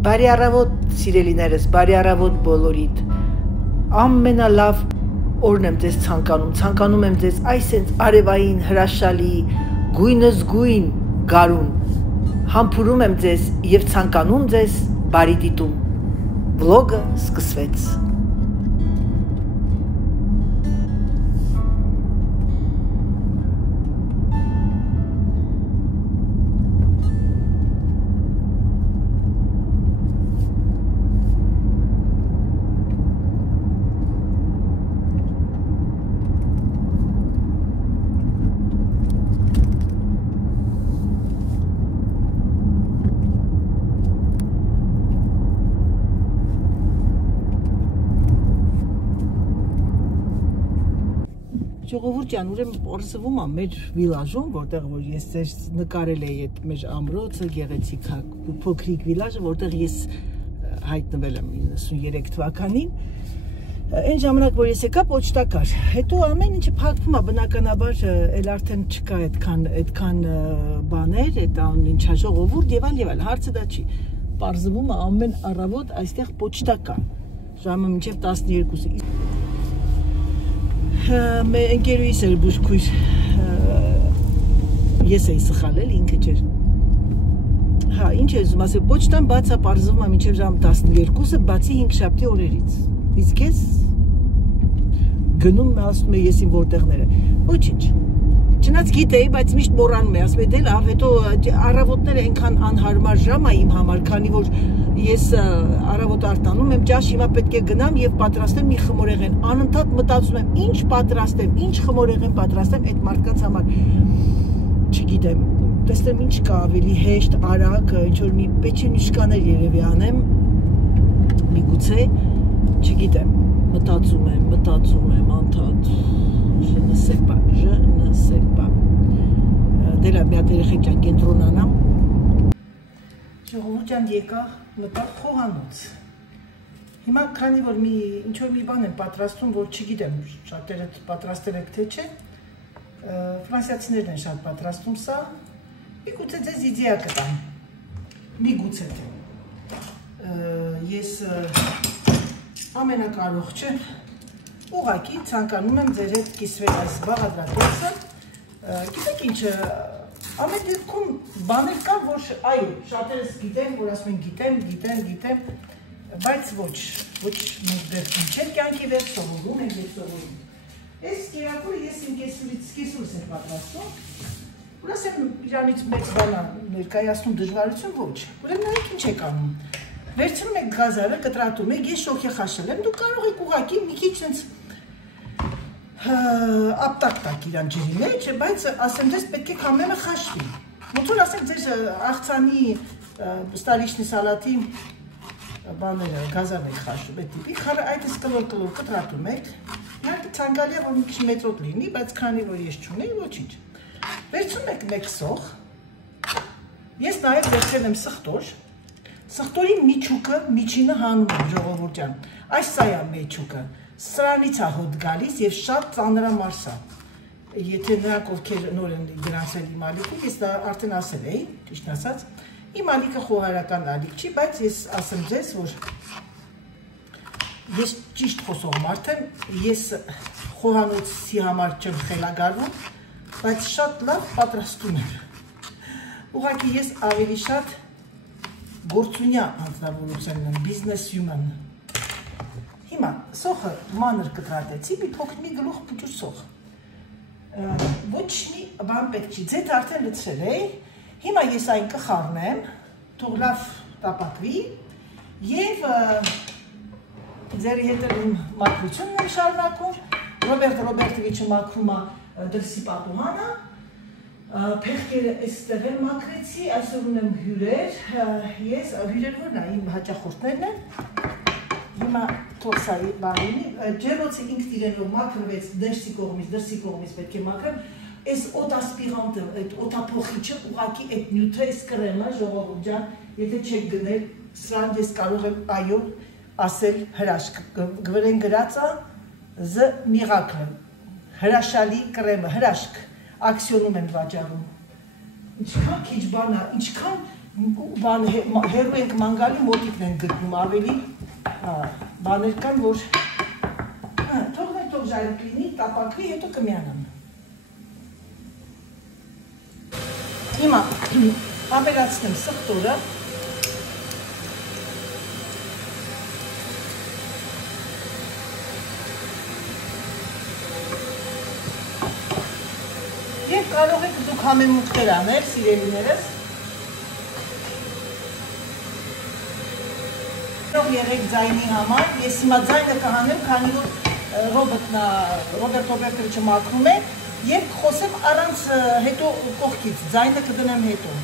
Բարի առավոտ, սիրելիներս, բարի առավոտ բոլորիդ։ Ամենալավ օրն եմ ձեզ ցանկանում եմ ձեզ այս հենց արևային հրաշալի գույնս գույն գարուն։ Համբուրում եմ ձեզ եւ ցանկանում ձեզ բարի դիտում։ Վլոգը սկսվեց։ Ժողովուրդ ջան, ուրեմն պարզվում է մեր վիլաժում, որտեղ որ ես ձեզ նկարել էի այդ մեր ամրոցը, գեղեցիկ փոքրիկ վիլաժը, որտեղ ես հայտնվել եմ 93 թվականին։ Այն ժամանակ, որ ես եկա, պոչտա կար։ Հետո ամեն ինչը փակվում է, բնականաբար էլ արդեն չկա այդքան բաներ, այդ ինչա ժողովուրդ եւ այլ, հարցը դա չի։ Պարզվում է ամեն առավոտ այստեղ պոչտա կա։ Ժամը մինչև 12-ը։ Ընկերուհիս էր բուժքույր, ես էի սխալել, ինքը չէր։ Հա, ինչ ես ուզում ասել, պոչտան բաց է, պարզվում է մինչև ժամ 12-ը, բացի 5 շաբթի օրերից։ Իսկ ես գնում ասում եմ ես իմ որտեղները։ Ոչինչ։ Չնայած գիտեի, բայց միշտ մոռանում եմ, ասում եմ դե լավ, հետո առավոտները այնքան անհարմար ժամ է իմ համար, քանի որ ես առավոտ արտանում եմ ճաշ, հիմա պետք է գնամ եւ պատրաստեմ մի խմորեղեն։ Անընդհատ մտածում եմ, ինչ պատրաստեմ, ինչ խմորեղեն պատրաստեմ այդ մարդկանց համար։ Չգիտեմ, տեսնեմ ինչ կա ավելի հեշտ, արագ, ինչ որ մի պեչենյուշկաներ երևի անեմ։ Միգուցե, չգիտեմ, մտածում եմ անդադ։ Je ne sais pas. Դե լավ, մի հատ երեխեքյան կենտրոնանամ։ Ժողովուրդ ջան, եկա մտա խոհանոց։ Հիմա քանի որ ինչ-որ մի բան եմ պատրաստում, որ չգիտեմ, շատերը պատրաստել եք թե չէ, ֆրանսիացիներն են շատ պատրաստում սա, միգուցե ձեզ իդեա կտամ, միգուցե թե։ Ես ամենակարող չեմ, ուղղակի ցանկանում եմ ձեր հետ կիսվել այս բաղադրատոմսը, գիտեք ինչը, ամեն դեպքում բաներ կան, որ այո, շատերս գիտեն, որ ասում են գիտեմ, բայց ոչ մենք վերջին չեն կյանքի վերջ սովորում ենք և սովորում։ Այս կերակուրը ես իմ կեսուրս եմ պատրաստում, որ ասեմ իրանից մեծ բանա ներկայացնում դժվարություն ոչ, ուրեմն նայեք ինչ եք անում, վերցնում եք գազարը, կտրատում եք, ես շոգ է խաշել եմ, դուք կարող եք ուղղակի մի քիչ ապտակ իրան ջրի մեջ, բայց ասեմ ձեզ պետք է քամեմը խաշվի։ Ոնց որ ասեմ ձեր աղցանի ստալիչնի սալատի բաները գազարն եք խաշում, այդ տիպի, այդպես կլոր կտրատում եք, իհարկե ցանկալի է որ մի քիչ մեծոտ լինի, բայց քանի որ ես չունեի, ոչինչ։ Վերցնում եք մեկ սոխ, ես նաև վերցրել եմ սխտոր, սխտորի միջուկը, միջինը հանում եմ ժողովուրդ ջան, այս սա է մեջուկը, սրանից է հոտ գալիս և շատ ծանրամարս է, եթե նրանք ովքեր նոր են գրանցել իմ ալիքը, ես դա արդեն ասել էի, ճիշտ ասած, իմ ալիքը խոհարական ալիք չի, բայց ես ասեմ ձեզ, որ ես ճիշտ խոսող մարդ եմ, ես խոհանոցի համար չեմ խելագարվում, բայց շատ լավ պատրաստում եմ, ուղղակի ես ավելի շատ գործունյա անձնավորություն եմ, բիզնեսյուման։ Հիմա սոխը մանր կտրատեցի, մի փոքր մի գլուխ փուճուր սոխ։ Ոչ մի բան պետք չի, ձեթը արդեն լցրել էի, հիմա ես այն կխառնեմ, թող լավ տապակվի և ձերի հետ իմ մաքրությունն եմ շարունակում, Ռոբերտովիչը մաքրում է դրսի պատուհանը, փեղկերը այստեղ եմ մաքրեցի, այսօր ունեմ հյուրեր, ես հյուրեր որն է, իմ հաճախորդներն են, հիմա թող սա բանինի, ջերոցը ինքն իրենով մաքրվեց դրսի կողմից պետք է մաքրեմ, այս օտասպիրանտը, այդ օտափոխիչը ուղղակի այդ նյութը, այս կրեմը, ժողովուրդ ջան, եթե չեք գնել, սրան ես կարող եմ այո ասել հրաշք, գրեն գրածա Զ միրակլ, հրաշալի կրեմը, հրաշք, ակսիոնում եմ վաճառում, ինչքան քիչ բան է, ինչքան հերու ենք մանգալի մոտիկն են գտնում, ավելի բաներ կան, որ թող ժայռ կլինի, տապակվի, հետո կմիանան։ Հիմա ավելացնեմ սխտորը, և կարող եք դուք համեմունքներ անել, սիրելիներս, եղեք ձայնի համար, ես հիմա ձայնը կհանեմ, քանի որ Ռոբերտ Ռոբերտովիչը մաքրում է և խոսեմ առանց հետո կողքից, ձայնը կդնեմ հետո։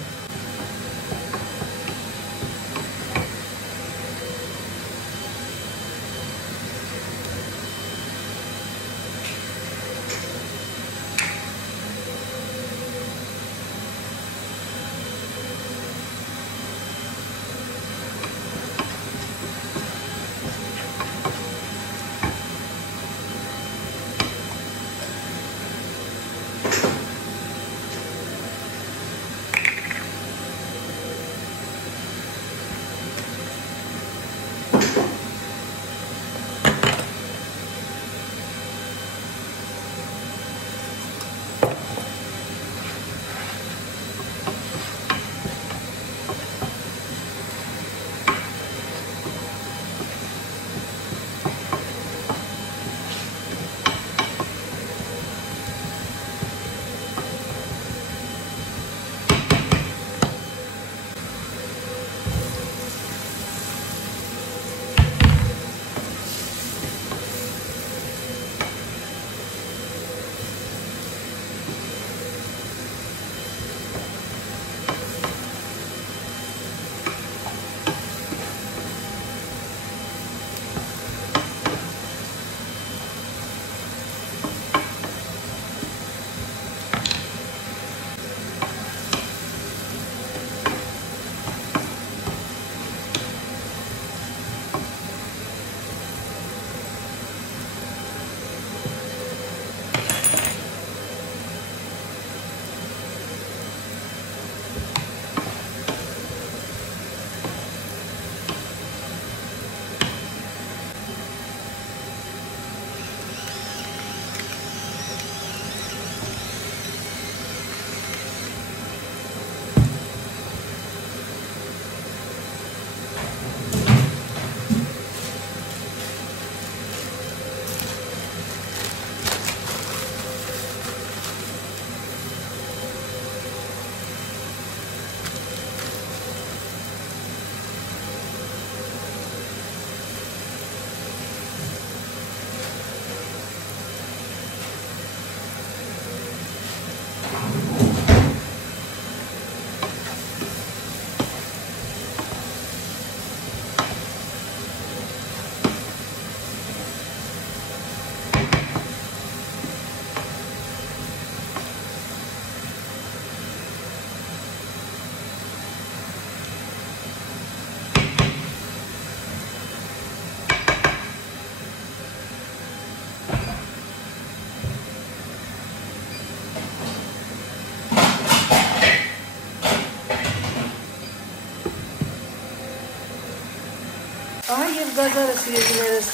Եվ գազարը սիրելիներս,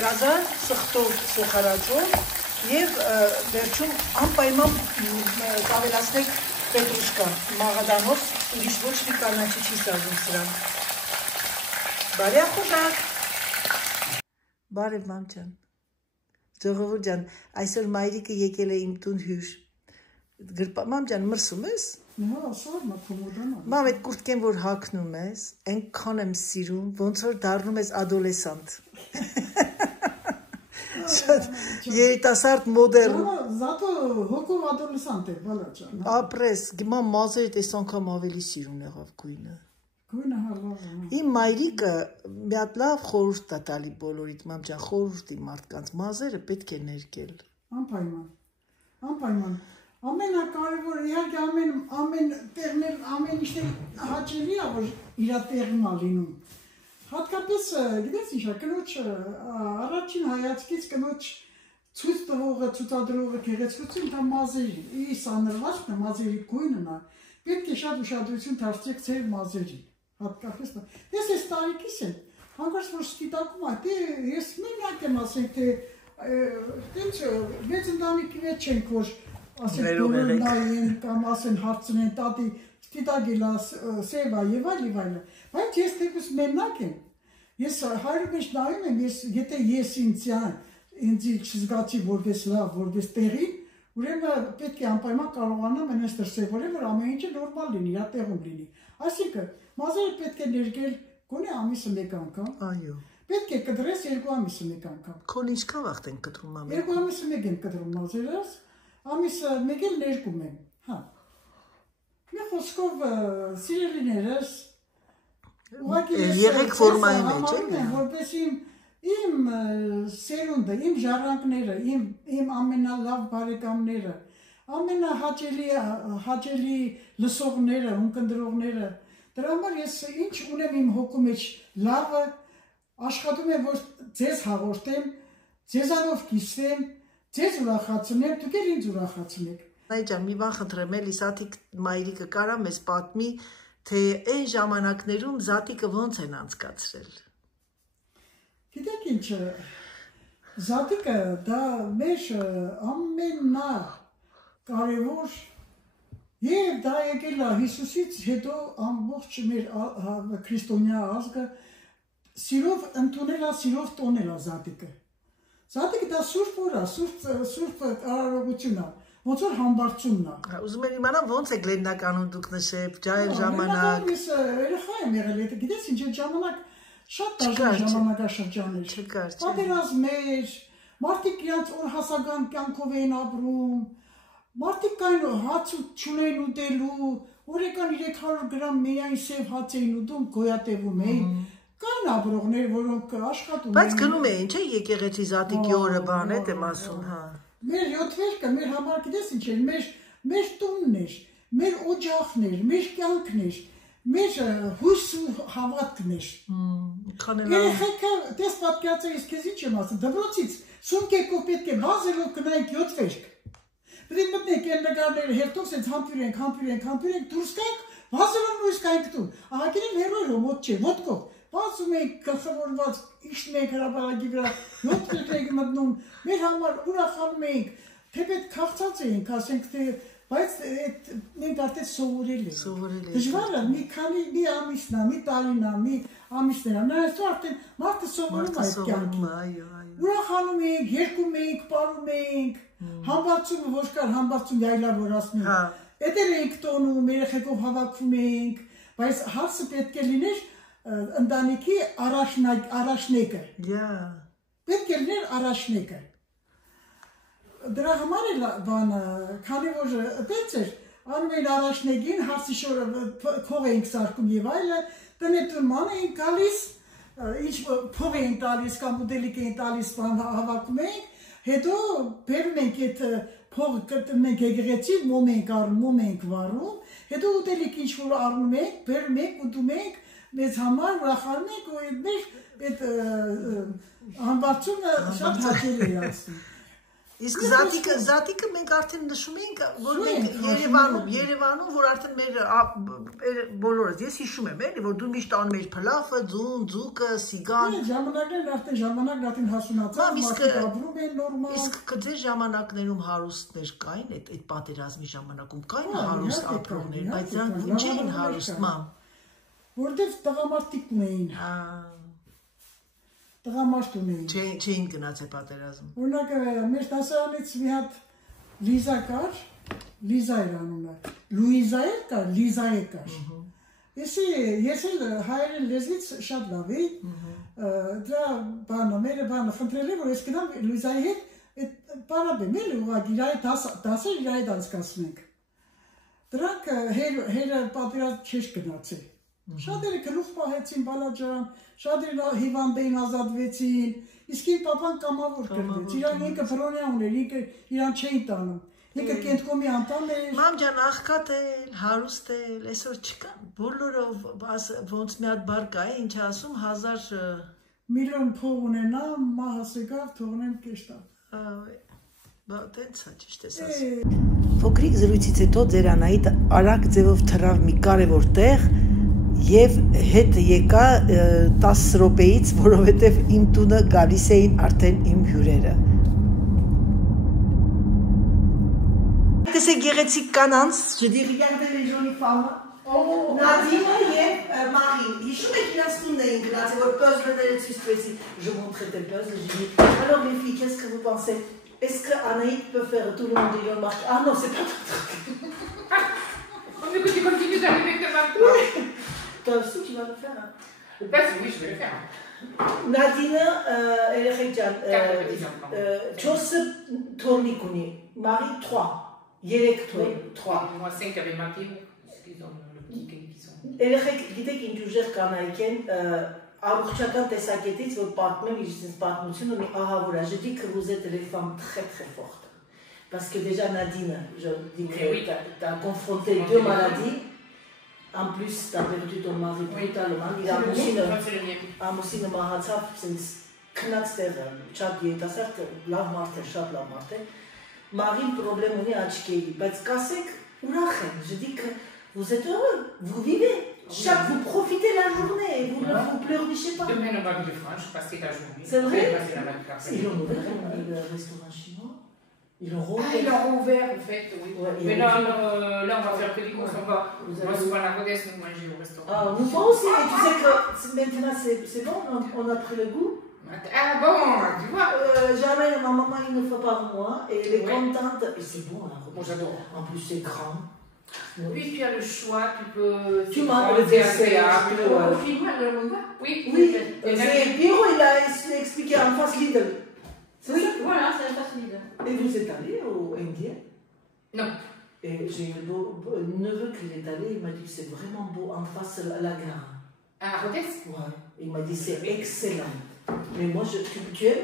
գազար սխտով սոխարաճով և վերջում անպայման կավելացնեք պետրուշկա, մաղադանով, ուրիշ ոչ մի կանաչի չի սազում սրան։ Բարի ախոժակ։ Բարև մամ ջան, ժողովուրդ ջան, այսօր մայրիկը եկել է իմ տուն հյուր։ Մամ ջան, մրսում ես։ Մամ, այդ կուրտկեն, որ հագնում ես, այնքան եմ սիրում, ոնց որ դառնում ես ադոլեսանտ։ Երիտասարդ մոդեռն։ Զատո հոգով ադոլեսանտ է, բալա ջան։ Ապրես, գմա մազերը տես անգամ ավելի սիրուն եղավ գույնը։ Գույնը հալավ։ Իմ մայրիկը մի հատ լավ խորհուրդ է տալի բոլորիդ, մամ ջան, խորհուրդ իմ մարդկանց, մազերը պետք է ներկել։ Անպայման։ Ամենակարևորը իհարկե ամեն տեղներ, ամեն ինչներ հաճելի է, որ իր տեղն է լինում։ Հատկապես, գիտես ինչ է, կնոջ առաջին հայացքից կնոջ ցույց տվողը, ցուցադրողը գեղեցկություն, դա մազերի սանրվածքն է, մազերի գույնն է։ պետք է շատ ուշադրություն դարձրեք ձեր մազերին, հատկապես։ Ես այս տարիքից եմ, հանկարծ որ սպիտակում է, ես մենակ եմ ասենք, թե տենց մեծ ընտանիքի մեջ չենք, որ ասենք բոլորը նայեն կամ ասեն հարցնեն, տատի սպիտակել սև է եւ այլ, բայց ես դեպս մենակ եմ, ես հայրի մեջ նայում եմ, եթե ես ինձ չզգացի որպես լավ, որպես տեղի, ուրեմն պետք է անպայման կարողանամ այնպես դրսևորել, որ ամեն ինչը նորմալ լինի, իր տեղում լինի։ Այսինքն, մազերը պետք է ներկել գոնե ամիսը մեկ անգամ։ Այո։ Պետք է կտրես 2 ամիսը մեկ անգամ։ Քոն ինչքան վաղ են կտրում ամեն։ 2 ամիսը մեկ են կտրում մազերս, ամիսը մեկ էլ ներկում են։ Հա։ Մի խոսքով սիրելիներս, եղեք ֆորմայի մեջ, որպես իմ սերունդը, իմ ժառանգները, իմ ամենալավ բարեկամները, ամենահաճելի լսողները, ունկնդրողները, դրա համար ես ինչ ունեմ իմ հոգու մեջ լավը, աշխատում եմ, որ ձեզ հաղորդեմ, ձեզանով կիսվեմ, ձեզ ուրախացնեմ, դուք էլ ինձ ուրախացնեք։ Նայ ջան, մի բան խնդրեմ, էլի Զաթիկ մայրիկը կարա մեզ պատմի, թե այն ժամանակներում Զատիկը ոնց են անցկացրել։ Գիտեք ինչ, Զատիկը դա մեր ամենակարևոր եւ դա եկել է Հիսուսից հետո ամբողջ մեր քրիստոնյա ազգը սիրով ընդունել է, սիրով տոնել է Զատիկը։ Զատիկը դա սուրբ օր է, սուրբ արարողություն է, ոնց որ համբարձումն է։ Ուզում եմ իմանալ ոնց է գլենդականում դուք նշեք, ջայր ժամանակ։ Ես երեխա եմ եղել, գիտես ինչ այդ ժամանակ շատ դաժան ժամանակաշրջաններ։ Պատերազմներ, մարդիկ իրենց օրհասական կյանքով էին ապրում, մարդիկ կային հաց չունեին ուտելու, օրական 300 գրամ միայն սև հաց էին ուտում, գոյատևում էին։ Կային ապրողներ, որոնք աշխատում էին։ Բայց գնում էին, չէ՞, եկեղեցի Զատիկի օրը բան է դեմ ասում, հա։ Մեր 7 վերքը, մեր համար գիտես ինչ էր, մեր տունն էր, մեր օջախն էր, մեր կյանքն էր, մեր հույս ու հավատքն էր։ Երեխեքը դες պատկերացրու, ես քեզ ինչ եմ ասում, դպրոցից սումկեկով պետք է վազելով գնայինք 7 վերք։ Պետք է մտնենք այն նկարները հերթով սենց համբյուրենք, դուրս գայինք, վազելով նույնս գայինք տուն։ Ահագին հերոյը մոտ չէ, ոտքով։ Վազում ենք գլխավորված, իջնում ենք հրապարակի վրա, 7 վերք ենք մտնում, մեր համար ուրախանում ենք, թեպետ քաղցած էինք, ասենք թե բայց մենք արդեն սովորել ենք։ Դժվար է, մի ամիսն է, մի տարին է, մի ամիսներ է, նրանց արդեն մարդը սովորում այդ կյանքին։ Ուրախանում ենք, երգում ենք, պարում ենք, համբարձումը ոչ կար, համբարձում յայլավոր ասում ենք, էտեր ենք տոնում, երեխեքով հավաքվում ենք, բայց հարցը պետք է լիներ ընտանիքի առաջնեկը։ Պետք է լիներ առաջնեկը։ Դրա համար էլ բանը, քանի որ տենց էր, անում էին առաջնեկին, հարցի շորը փող էինք սարքում եւ այլը, տնետուն ման էինք գալիս, ինչ փող էին տալիս կամ ուտելիք էին տալիս, բան հավաքում էինք, հետո բերում ենք այդ փողը կտրում ենք եկեղեցի, մոմ ենք առնում, մոմ ենք վառում, հետո ուտելիք ինչ որ առնում ենք, բերում ենք, ուտում ենք, մեզ համար ուրախանում ենք, ու մեր այդ համբարձումը շատ հաճելի է ասում։ Իսկ Զատիկը մենք արդեն նշում էինք, որ մենք Երևանում, որ արդեն մեր բոլորս, ես հիշում եմ, էլի, որ դու միշտ անում ես փլավը, ձուն, ձուկը, սիգան։ Ժամանակն արդեն հասունացած, մարդիկ ապրում են նորմալ։ Իսկ ձեր ժամանակներում հարուստներ կային, այդ պատերազմի ժամանակում կային հարուստ ապրողներ, բայց դրանք ինչ էին հարուստ, մամ։ Որտեվ տղամարդիկ ունեին։ Տղամարդ ունեին։ Չէին գնացել պատերազմ։ Օրինակ մեր դասարանից մի հատ Լիզա կար, Լիզա էր անունը, Լուիզա էլ կար, Լիզա էլ կար։ Ես էլ հայերեն լեզվից շատ լավ էի, դրա բանը, մերը բանը խնդրել է, որ ես գնամ Լուիզայի հետ, այդ պարաբեմ էլ ուղղակ իրայի դասեր իրայի անցկացնենք։ Դրանք հերը պատերազմ չէր գնացել։ Շատերը գլուխ պահեցին բալաջարան, շատերը հիվանդ էին ազատվեցին, իսկ իմ պապան կամավոր կրվեց, իրան ինքը ֆրոնյա ուներ, իրան չէին տանում, ինքը կենտկոմի անդամ էր։ Մամ ջան, աղքատ էլ, հարուստ էլ, այսօր չկան, բոլորը ոնց մի հատ բար կա է, ինչ ասում, 1000 միլիոն փող ունենա, մահասը գավ, թողնեմ կեշտա։ Բա տենց է, ճիշտ ես ասում։ Փոքրիկ զրույցից հետո ձեր Անահիտը արագ ձևով թռավ մի կարևոր տեղ եւ հետ եկա 10 րոպեից, որովհետեւ իմ տունը գալիս էին արդեն իմ հյուրերը։ Տեսեք գեղեցիկ կանանց, je dis regardez les jolies femmes. Nadine et Marie. Hիշում եք իրաց տունն էին գնացել, որ puzzle-ները ցույց տվեցի։ Je montrais tes puzzles, j'ai dit alors les filles, qu'est-ce que vous pensez? Est-ce que Anaïd peut faire tout le monde de Yon marche? Ah non, c'est pas ton truc. On veut que tu continues d'arriver avec ta main. Toi aussi, tu vas le faire. Hein? Oui, je vais le faire. Nadine, elle est régiane. Chose tournique, Marie, 3. Yerek, 3. Moi, 5 avec Mathieu. Ils ont le petit qui sont. Elle est gidek ինջուժեր կանայքեն առողջական տեսակետից որ պատմեմ իր պատմությունը մի ահավոր է. Je dis que vous êtes les femmes très très fortes. Parce que déjà Nadine, je dis que tu as confronté 2 maladies. En plus, tu as perdu ton mari brutalement. Il a amosine մահացավ, sense քնած տեղը, շատ երիտասարդ, լավ մարդ է, շատ լավ մարդ է։ Մարին պրոբլեմ ունի աչքերի, բայց կասեք ուրախ են. Je dis que vous êtes heureux, vous vivez. Vous profitez la journée, vous ne pleurnichez pas. Demain, on va de France, passer la journée. C'est vrai? Ils ont ouvert le restaurant chinois. Ils l'ont rouvert. Ils l'ont rouvert, en fait, oui. Ouais, mais là, on va faire que des courses. On va souvent la Rodesse, nous manger au restaurant. Ah, nous aussi. Et tu sais que maintenant, c'est bon, on a pris le goût. Ah bon, tu vois. Jamais, ma maman, il ne fait pas moi. Et elle est contente. Et c'est bon, la Rodesse. Moi, j'adore. En plus, c'est grand. Puis tu as le choix, tu peux. Tu m'as le dessert. Au film, oui. Oui. Pierrot, il a expliqué en face Lidl. C'est ça? Voilà, c'est la face Lidl. Et vous êtes allé au Indien? Non. Et j'ai un neveu qui est allé, il m'a dit que c'est vraiment beau en face de la gare. À Rodesse? Ouais. Il m'a dit c'est excellent. Mais moi, tu aimes cuisiner?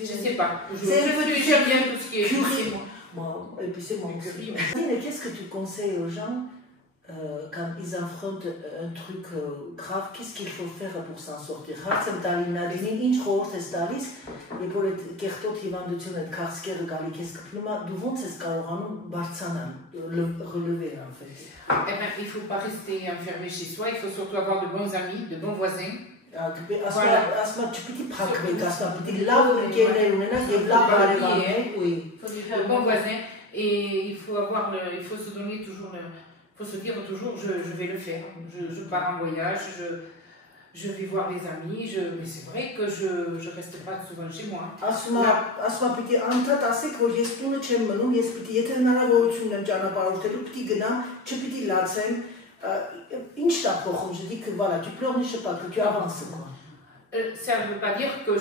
Je sais pas. J'aime bien tout ce qui est curry. Bon, et puis c'est mon curry. Qu'est-ce que tu conseilles aux gens quand ils affrontent un truc grave? Qu'est-ce qu'il faut faire pour s'en sortir? Ինչ խորհուրդ ես տալիս, երբ որ այդ կեղտոտ հիվանդությունը, այդ քարսկերը գալի քեզ կփնում է, դու ոնց ես կարողանում բարձրանալ, relever en fait? Eh ben, il ne faut pas rester enfermé chez soi, il faut surtout avoir de bons amis, de bons voisins. Ասма չպիտի փակվեք, ասma պիտի լավ ընկերներ ունենաք եւ լավ բարեկամներ, oui. De bons voisins et il faut se donner toujours faut se dire toujours je vais le faire. Je pars en voyage, je vais voir les amis, mais c'est vrai que je reste pas souvent chez moi. Ասma պիտի անդադ ասեք, որ ես տունը չեմ մնում, ես պիտի եթե հնարավորություն ունեմ ճանապարհորդելու, պիտի գնամ, չպիտի լացեմ. Ինչ տա փոխում, je dis que voilà, tu pleurniches pas, que tu avances quoi. Ça ne veut pas dire que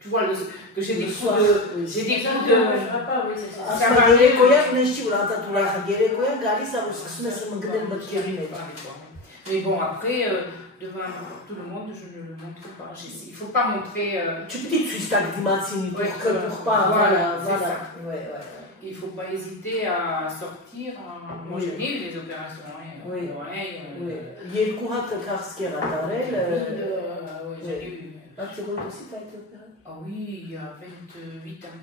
tu vois que j'ai des coups de ça va aller երեկոյան նշի որ անդադ ուրախ երեկոյան գալիս է որ սկսում ես մգնել մտքերի մեջ. Mais bon après devant tout le monde je ne le montre pas. Il faut pas montrer tu peux dire tu stag d'imatsini pour pas voilà. Ouais. Il ne faut pas hésiter à sortir. Moi, j'ai eu des opérations. Oui. Երկու հատ քարսկեր ա տարել. Oui, j'ai eu. Ah, tu vois aussi, tu as été opéré? Ah oui, il y a 28 ans.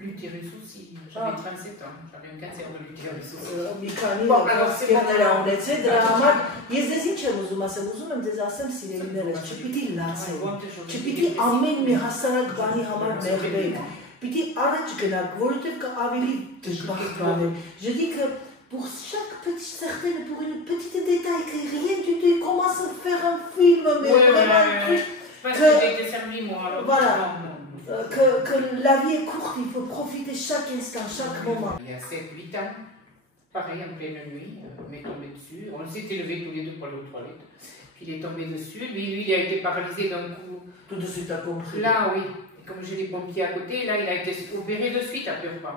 L'utérus aussi. J'avais 37 ans. J'avais un cancer de l'utérus aussi. Մի քանի քարսկերներ ա ունեցել, դրա համար ես դες ինչ եմ ուզում ասեմ, ուզում եմ դες ասեմ սիրելիներս, չպիտի լացեք, չպիտի ամեն մի հասարակ բանի համար մեղվեք. Պիտի առաջ գնաք, որովհետև ավելի դժվար բան է. Je dis que pour certaines, pour une petite détail, que rien du tout, commence à faire un film, mais vraiment un truc. Parce que j'ai été servi moi. Alors voilà. Que la vie est courte, il faut profiter chaque instant, chaque moment. Il y a 7-8 ans, pareil en pleine nuit, il m'est tombé dessus. On s'était levés tous les deux pour aller aux toilettes. Puis il est tombé dessus. Lui, il a été paralysé d'un coup. Tout de suite, t'as compris. Là, oui. Comme j'ai les pompiers à côté, là, il a été opéré de suite à Purpan.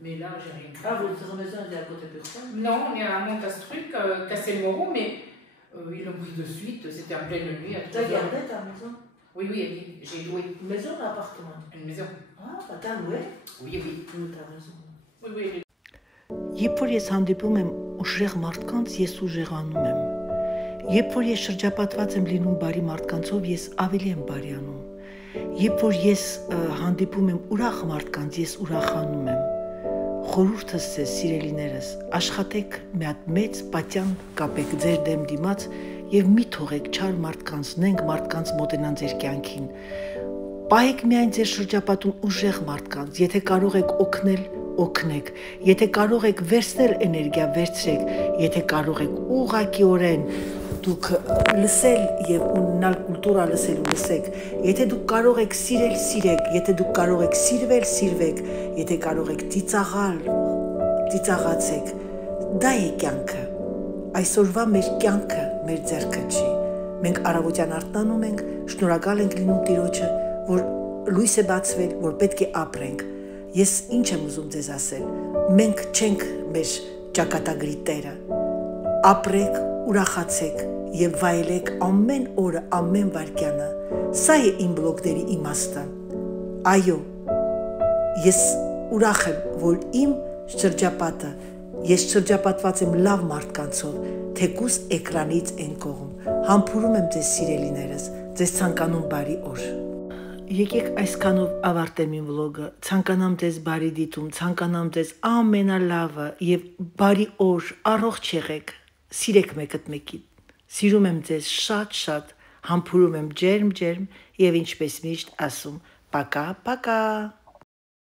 Mais là, j'ai rien. Ah, votre maison était à côté de Purpan? Non, on est à Montastruc, Castelmoron, mais ils l'ont pris de suite. C'était en pleine nuit. T'as gardé ta maison? Oui, j'ai loué. Une maison ou un appartement? Une maison. Ah, t'as loué? Oui. Ta maison. Oui. Երբ որ ես հանդիպում եմ ուժեղ մարդկանց, ես ուժեղանում եմ։ Երբ որ ես շրջապատված եմ լինում բարի մարդկանցով, ես ավելի եմ բարյանում։ Երբ որ ես հանդիպում եմ ուրախ մարդկանց, ես ուրախանում եմ։ Խորհուրդս ձեզ, սիրելիներս, աշխատեք մի հատ մեծ պատյան կապեք ձեր դեմ դիմաց եւ մի թողեք չար մարդկանց, նենք մարդկանց մոտենան ձեր կյանքին։ Պահեք միայն ձեր շրջապատում ուժեղ մարդկանց, եթե կարող եք օգնել, օգնեք, եթե կարող եք վերցնել էներգիա, վերցրեք, եթե կարող եք ուղղակիորեն դուք լսել եւ ունենալ կուլտուրա լսելու լսեք, եթե դուք կարող եք սիրել, սիրեք, եթե դուք կարող եք սիրվել, սիրվեք, եթե կարող եք ծիծաղալ, ծիծաղացեք, դա է կյանքը, այսօրվա մեր կյանքը մեր ձեռքը չի, մենք առավոտյան արթնանում ենք, շնորհակալ ենք լինում Տիրոջը, որ լույս է բացվել, որ պետք է ապրենք, ես ինչ եմ ուզում ձեզ ասել, մենք չենք մեր ճակատագրի տերը, ապրեք, ուրախացեք եւ վայելեք ամեն օրը, ամեն վայրկյանը։ Սա է իմ բլոգների իմաստը։ Այո, ես ուրախ եմ, որ իմ շրջապատը, ես շրջապատված եմ լավ մարդկանցով, թեկուզ էկրանից են կողմ։ Համբուրում եմ ձեզ սիրելիներս, ձեզ ցանկանում բարի օր։ Եկեք այսքանով ավարտեմ իմ վլոգը, ցանկանամ ձեզ բարի դիտում, ցանկանամ ձեզ ամենալավը եւ բարի օր, առողջ եղեք, սիրեք մեկդ մեկին, սիրում եմ ձեզ շատ, համբուրում եմ ջերմ եւ ինչպես միշտ ասում, պակա, պակա։